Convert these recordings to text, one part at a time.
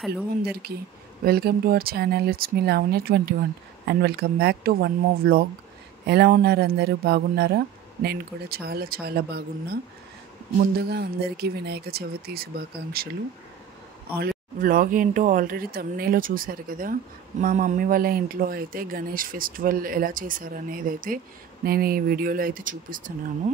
Hello అందరికీ welcome to our channel. It's me Lavanya21 and welcome back to one more vlog. ఎలా ఉన్నారు అందరూ? బాగున్నారా? నేను కూడా చాలా బాగున్నా. ముందుగా అందరికీ వినాయక చవితి శుభాకాంక్షలు. వ్లాగ్ ఏంటో ఆల్రెడీ థంబ్నెయిల్లో చూశారు కదా. మా మమ్మీ వాళ్ళ ఇంట్లో అయితే గణేష్ ఫెస్టివల్ ఎలా చేశారు అనేది అయితే నేను ఈ వీడియోలో అయితే చూపిస్తున్నాను.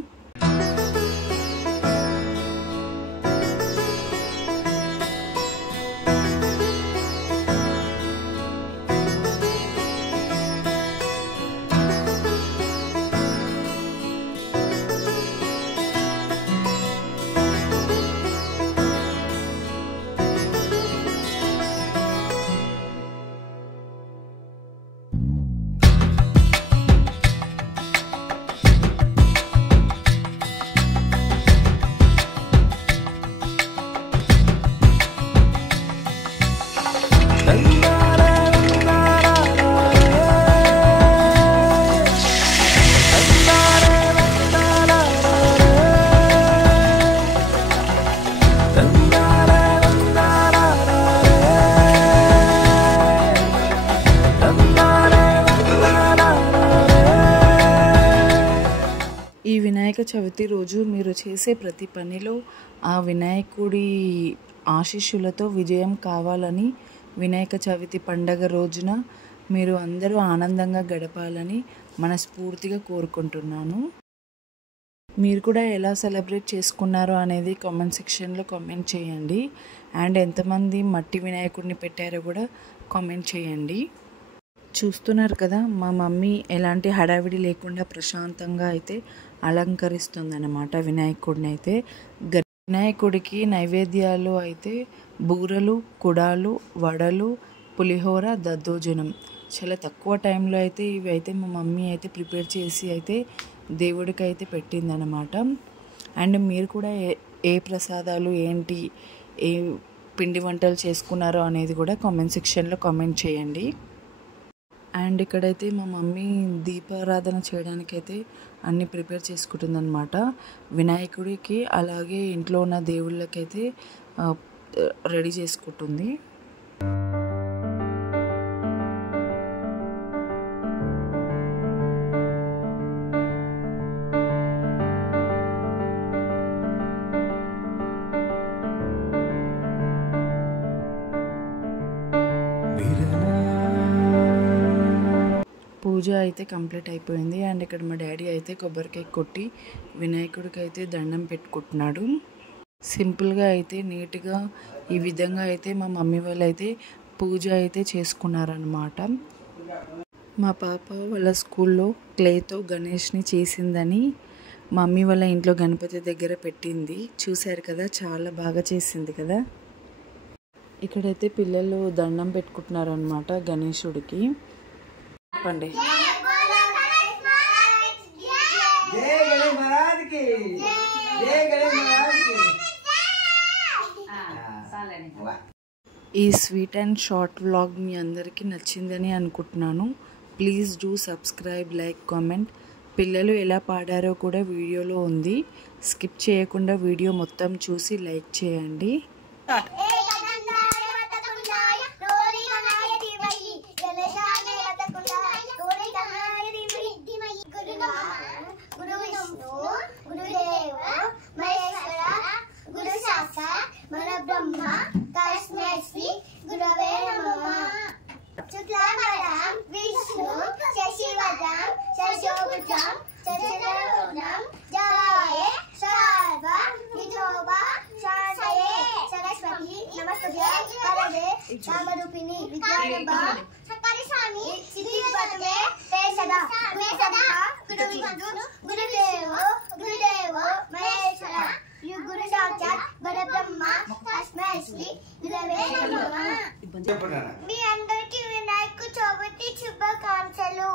ఈ వినాయక చవితి రోజు మీరు చేసే ప్రతి పనిలో ఆ వినాయకుడి ఆశీస్సులతో విజయం కావాలని, వినాయక చవితి పండగ రోజున మీరు అందరూ ఆనందంగా గడపాలని మనస్ఫూర్తిగా కోరుకుంటున్నాను. మీరు కూడా ఎలా సెలబ్రేట్ చేసుకున్నారో అనేది కామెంట్ సెక్షన్లో కామెంట్ చేయండి. అండ్ ఎంతమంది మట్టి వినాయకుడిని పెట్టారో కూడా కామెంట్ చేయండి. చూస్తున్నారు కదా, మా మమ్మీ ఎలాంటి హడావిడి లేకుండా ప్రశాంతంగా అయితే అలంకరిస్తుందన్నమాట వినాయకుడిని అయితే. వినాయకుడికి నైవేద్యాలు అయితే బూరలు, కుడాలు, వడలు, పులిహోర, దద్దోజనం. చాలా తక్కువ టైంలో అయితే ఇవి అయితే మా మమ్మీ అయితే ప్రిపేర్ చేసి అయితే దేవుడికి అయితే పెట్టిందనమాట. అండ్ మీరు కూడా ఏ ప్రసాదాలు ఏంటి, ఏ పిండి వంటలు చేసుకున్నారో అనేది కూడా కామెంట్ సెక్షన్లో కామెంట్ చేయండి. అండ్ ఇక్కడైతే మా మమ్మీ దీపారాధన చేయడానికైతే అన్నీ ప్రిపేర్ చేసుకుంటుందన్నమాట. వినాయకుడికి అలాగే ఇంట్లో ఉన్న దేవుళ్ళకైతే రెడీ చేసుకుంటుంది. పూజ అయితే కంప్లీట్ అయిపోయింది. అండ్ ఇక్కడ మా డాడీ అయితే కొబ్బరికాయ కొట్టి వినాయకుడికి అయితే దండం పెట్టుకుంటున్నాడు. సింపుల్గా అయితే నీట్గా ఈ విధంగా అయితే మా మమ్మీ వాళ్ళు అయితే పూజ అయితే చేసుకున్నారనమాట. మా పాప వాళ్ళ స్కూల్లో క్లేతో గణేష్ని చేసిందని మమ్మీ వాళ్ళ ఇంట్లో గణపతి దగ్గర పెట్టింది. చూశారు కదా, చాలా బాగా చేసింది కదా. ఇక్కడైతే పిల్లలు దండం పెట్టుకుంటున్నారనమాట గణేశుడికి. చెప్పండి. ఈ స్వీట్ అండ్ షార్ట్ వ్లాగ్ మీ అందరికీ నచ్చిందని అనుకుంటున్నాను. Please do subscribe, like, comment. పిల్లలు ఎలా పాడారో కూడా వీడియోలో ఉంది. స్కిప్ చేయకుండా వీడియో మొత్తం చూసి లైక్ చేయండి. మీ అందరికీ వినాయక చవితి శుభాకాంక్షలు.